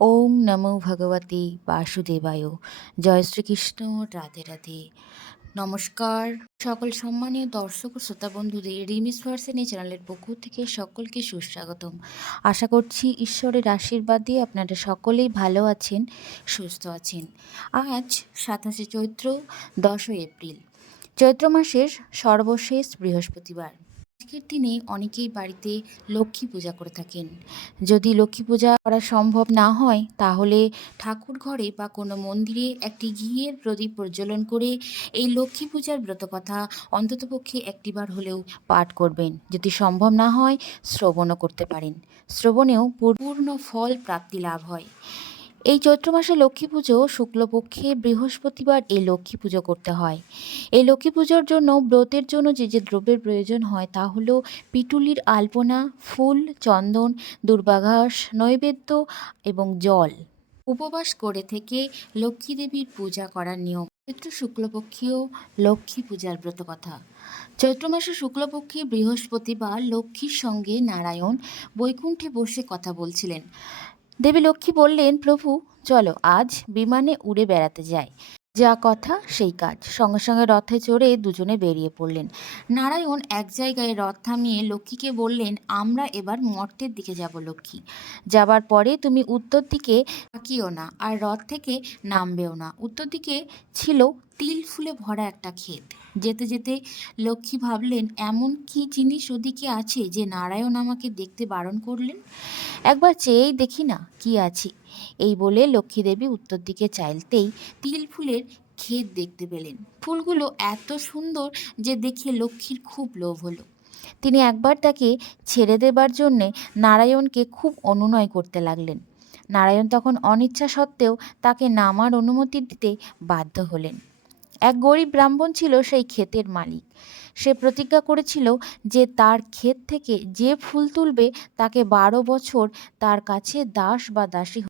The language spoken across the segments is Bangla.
ওম নমো ভগবতে বাসুদেবায়। জয় শ্রীকৃষ্ণ। রাধে রাধে। নমস্কার। সকল সম্মানীয় দর্শক ও শ্রোতা বন্ধুদের রিমিস ভার্সেন চ্যানেলের পক্ষ থেকে সকলকে সুস্বাগতম। আশা করছি ঈশ্বরের আশীর্বাদ দিয়ে আপনারা সকলেই ভালো আছেন, সুস্থ আছেন। আজ সাতাশে চৈত্র, দশই এপ্রিল। চৈত্র মাসের সর্বশেষ বৃহস্পতিবার। আজকের দিনে অনেকেই বাড়িতে লক্ষ্মী পূজা করে থাকেন। যদি লক্ষ্মী পূজা করা সম্ভব না হয়, তাহলে ঠাকুর ঘরে বা কোনো মন্দিরে একটি ঘিয়ের প্রদীপ প্রজ্বলন করে এই লক্ষ্মী পূজার ব্রতকথা অন্ততপক্ষে একটিবার হলেও পাঠ করবেন। যদি সম্ভব না হয়, শ্রবণও করতে পারেন। শ্রবণেও পূর্ণ ফল প্রাপ্তি লাভ হয়। এই চৈত্র মাসে লক্ষ্মী পুজো, শুক্লপক্ষে বৃহস্পতিবার এই লক্ষ্মী পুজো করতে হয়। এই লক্ষ্মী পুজোর জন্য ব্রতের জন্য যে যে দ্রব্যের প্রয়োজন হয় তা হলো পিটুলির আলপনা, ফুল, চন্দন, দুর্বাঘাস, নৈবেদ্য এবং জল। উপবাস করে থেকে লক্ষ্মী দেবীর পূজা করার নিয়ম। চৈত্র শুক্লপক্ষীয় লক্ষ্মী পূজার ব্রতকথা চৈত্র মাসে শুক্লপক্ষে বৃহস্পতিবার লক্ষ্মীর সঙ্গে নারায়ণ বৈকুণ্ঠে বসে কথা বলছিলেন। দেবী লক্ষ্মী বললেন প্রভু চলো আজ বিমানে উড়ে বেড়াতে যাই। যা কথা সেই কাজ। সঙ্গে সঙ্গে রথে চড়ে দুজনে বেরিয়ে পড়লেন। নারায়ণ এক জায়গায় রথ থামিয়ে লক্ষ্মীকে বললেন, আমরা এবার মর্তের দিকে যাব লক্ষ্মী। যাবার পরে তুমি উত্তর দিকে তাকিও না আর রথ থেকে নামবেও না। উত্তর দিকে ছিল তিল ফুলে ভরা একটা ক্ষেত। যেতে যেতে লক্ষ্মী ভাবলেন, এমন কি জিনিস ওদিকে আছে যে নারায়ণ আমাকে দেখতে বারণ করলেন? একবার চেয়েই দেখি না কি আছে। এই বলে লক্ষ্মী দেবী উত্তর দিকে চাইতেই তিল ফুলের ক্ষেত দেখতে পেলেন। ফুলগুলো এত সুন্দর যে দেখে লক্ষ্মীর খুব লোভ হলো। তিনি একবার তাকে ছেড়ে দেবার জন্যে নারায়ণকে খুব অনুনয় করতে লাগলেন। নারায়ণ তখন অনিচ্ছা সত্ত্বেও তাকে নামার অনুমতি দিতে বাধ্য হলেন। এক গরিব ব্রাহ্মণ ছিল সেই ক্ষেতের মালিক। সে প্রতিজ্ঞা করেছিল যে তার ক্ষেত থেকে যে ফুল তুলবে তাকে বারো বছর তার কাছে দাস বা দাসী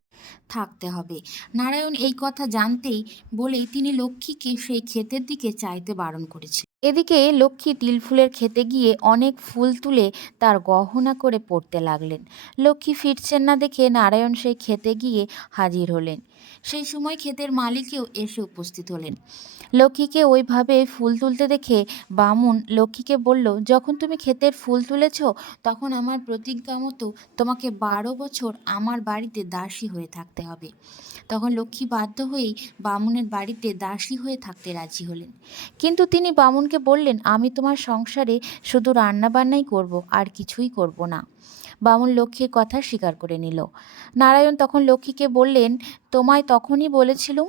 থাকতে হবে। নারায়ণ এই কথা জানতেই বলেই তিনি লক্ষ্মীকে সেই ক্ষেতের দিকে চাইতে বারণ করেছে এদিকে লক্ষ্মী তিল ফুলের খেতে গিয়ে অনেক ফুল তুলে তার গহনা করে পড়তে লাগলেন। লক্ষ্মী ফিরছেন না দেখে নারায়ণ সেই খেতে গিয়ে হাজির হলেন। সেই সময় ক্ষেতের মালিকও এসে উপস্থিত হলেন। লক্ষ্মীকে ওইভাবে ফুল তুলতে দেখে বামুন লক্ষ্মীকে বলল, যখন তুমি ক্ষেতের ফুল তুলেছ, তখন আমার প্রতিজ্ঞা মতো তোমাকে বারো বছর আমার বাড়িতে দাসী হয়ে থাকতে হবে। তখন লক্ষ্মী বাধ্য হয়েই বামুনের বাড়িতে দাসী হয়ে থাকতে রাজি হলেন। কিন্তু তিনি বামুনকে বললেন, আমি তোমার সংসারে শুধু রান্নাবান্নাই করব, আর কিছুই করব না। বামুন লক্ষ্মীর কথা স্বীকার করে নিল। নারায়ণ তখন লক্ষ্মীকে বললেন, তোমায় তখনই বলেছিলুম,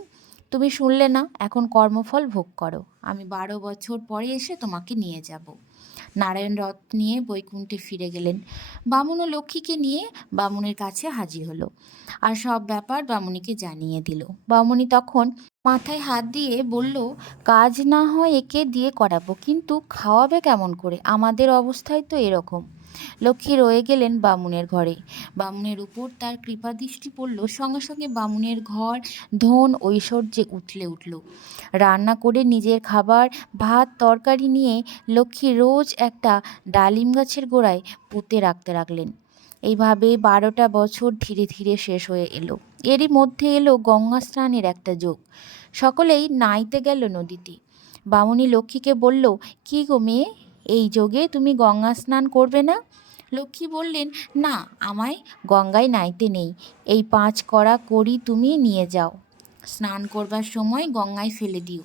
তুমি শুনলে না, এখন কর্মফল ভোগ করো। আমি বারো বছর পরে এসে তোমাকে নিয়ে যাব। নারায়ণ রথ নিয়ে বৈকুণ্ঠে ফিরে গেলেন। বামুন ও লক্ষ্মীকে নিয়ে বামুনের কাছে হাজির হলো। আর সব ব্যাপার বামুনিকে জানিয়ে দিল। বামুনি তখন মাথায় হাত দিয়ে বলল, কাজ না হয় একে দিয়ে করাবো, কিন্তু খাওয়াবে কেমন করে? আমাদের অবস্থায় তো এরকম। লক্ষ্মী রয়ে গেলেন বামুনের ঘরে। বামুনের উপর তার কৃপাদৃষ্টি পড়ল। সঙ্গে সঙ্গে বামুনের ঘর, ধন, ঐশ্বর্যে উঠলে উঠল। রান্না করে নিজের খাবার, ভাত, তরকারি নিয়ে লক্ষ্মী রোজ একটা ডালিম গাছের গোড়ায় পুঁতে রাখতে রাখলেন এইভাবে বারোটা বছর ধীরে ধীরে শেষ হয়ে এলো। এরই মধ্যে এলো গঙ্গা স্নানের একটা যোগ। সকলেই নাইতে গেল নদীতে। বামুনি লক্ষ্মীকে বলল, কি গো মেয়ে? এই যোগে তুমি গঙ্গা স্নান করবে না? লক্ষ্মী বললেন, না, আমায় গঙ্গায় নাইতে নেই। এই পাঁচ কড়া কড়ি তুমি নিয়ে যাও। স্নান করবার সময় গঙ্গায় ফেলে দিও।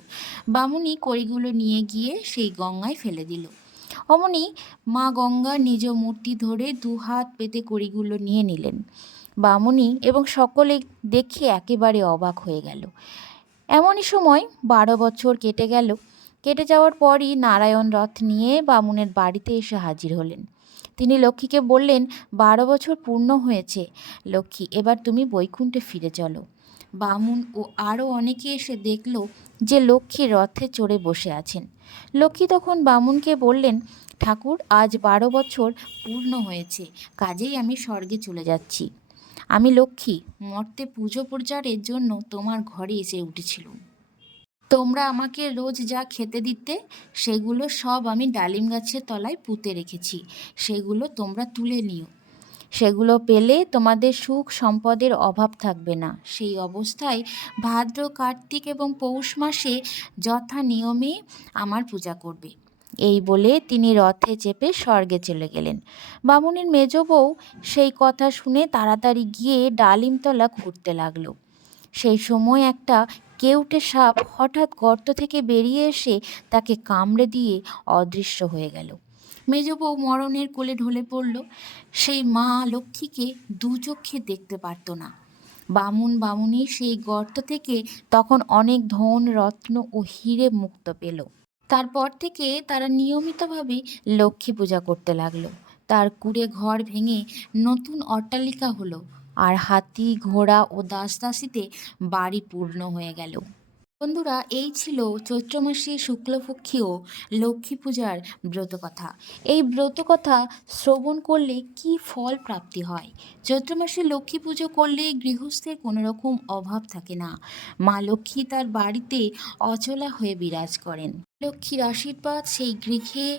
বামুনি কড়িগুলো নিয়ে গিয়ে সেই গঙ্গায় ফেলে দিল। অমনি মা গঙ্গা নিজ মূর্তি ধরে দু হাত পেতে কড়িগুলো নিয়ে নিলেন। বামুনি এবং সকলে দেখে একেবারে অবাক হয়ে গেল। এমনই সময় বারো বছর কেটে গেল। কেটে যাওয়ার পরই নারায়ণ রথ নিয়ে বামুনের বাড়িতে এসে হাজির হলেন। তিনি লক্ষ্মীকে বললেন, বারো বছর পূর্ণ হয়েছে। লক্ষ্মী, এবার তুমি বৈকুণ্ঠে ফিরে চলো। বামুন ও আরও অনেকে এসে দেখল যে লক্ষ্মী রথে চড়ে বসে আছেন। লক্ষ্মী তখন বামুনকে বললেন, ঠাকুর, আজ বারো বছর পূর্ণ হয়েছে। কাজেই আমি স্বর্গে চলে যাচ্ছি। আমি লক্ষ্মী, মর্তে পুজো প্রচারের জন্য তোমার ঘরে এসে উঠেছিলুম। তোমরা আমাকে রোজ যা খেতে দিতে, সেগুলো সব আমি ডালিম গাছের তলায় পুঁতে রেখেছি। সেগুলো তোমরা তুলে নিও। সেগুলো পেলে তোমাদের সুখ সম্পদের অভাব থাকবে না। সেই অবস্থায় ভাদ্র, কার্তিক এবং পৌষ মাসে যথা নিয়মে আমার পূজা করবে। এই বলে তিনি রথে চেপে স্বর্গে চলে গেলেন। বামুনের মেজ বউ সেই কথা শুনে তাড়াতাড়ি গিয়ে ডালিমতলা ঘুরতে লাগল। সেই সময় একটা কেউটে সাপ হঠাৎ গর্ত থেকে বেরিয়ে এসে তাকে কামড়ে দিয়ে অদৃশ্য হয়ে গেল। মেজ বউ মরণের কোলে ঢলে পড়ল। সেই মা লক্ষ্মীকে দু চক্ষে দেখতে পারতো না। বামুন বামুনি সেই গর্ত থেকে তখন অনেক ধন, রত্ন ও হিরে মুক্ত পেল। তারপর থেকে তারা নিয়মিতভাবে লক্ষ্মী পূজা করতে লাগল। তার কুড়ে ঘর ভেঙে নতুন অট্টালিকা হলো। আর হাতি, ঘোড়া ও দাস দাসীতে বাড়ি পূর্ণ হয়ে গেল। বন্ধুরা, এই ছিল চৈত্র মাসে শুক্লপক্ষীয় লক্ষ্মী পূজার ব্রতকথা। এই ব্রতকথা শ্রবণ করলে কি ফল প্রাপ্তি হয়? চৈত্র মাসে লক্ষ্মী পুজো করলে গৃহস্থের কোনো রকম অভাব থাকে না। মা লক্ষ্মী তার বাড়িতে অচলা হয়ে বিরাজ করেন। লক্ষ্মীর আশীর্বাদ সেই গৃহে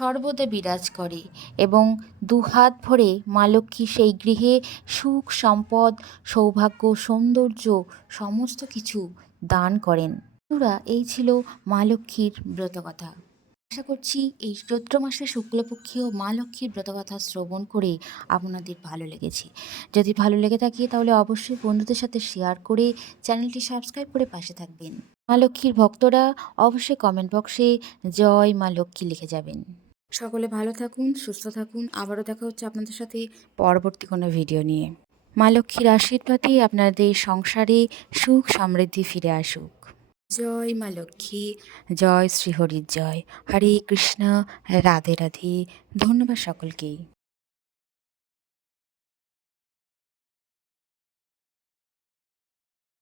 সর্বদা বিরাজ করে এবং দুহাত ভরে মা লক্ষ্মী সেই গৃহে সুখ, সম্পদ, সৌভাগ্য, সৌন্দর্য সমস্ত কিছু দান করেন। বন্ধুরা, এই ছিল মা লক্ষ্মীর ব্রতকথা। আশা করছি এই চৈত্র মাসে শুক্লপক্ষীয় মা লক্ষ্মীর ব্রতকথা শ্রবণ করে আপনাদের ভালো লেগেছে। যদি ভালো লেগে থাকে তাহলে অবশ্যই বন্ধুদের সাথে শেয়ার করে চ্যানেলটি সাবস্ক্রাইব করে পাশে থাকবেন। মা লক্ষ্মীর ভক্তরা অবশ্যই কমেন্ট বক্সে জয় মা লক্ষ্মী লিখে যাবেন। সকলে ভালো থাকুন, সুস্থ থাকুন। আবারও দেখা হচ্ছে আপনাদের সাথে পরবর্তী কোনো ভিডিও নিয়ে। মা লক্ষ্মীর আশীর্বাদে আপনাদের সংসারে সুখ সমৃদ্ধি ফিরে আসুক। জয় মা লক্ষ্মী, জয় শ্রীহরির জয়। হরে কৃষ্ণ, রাধে রাধে। ধন্যবাদ সকলকেই।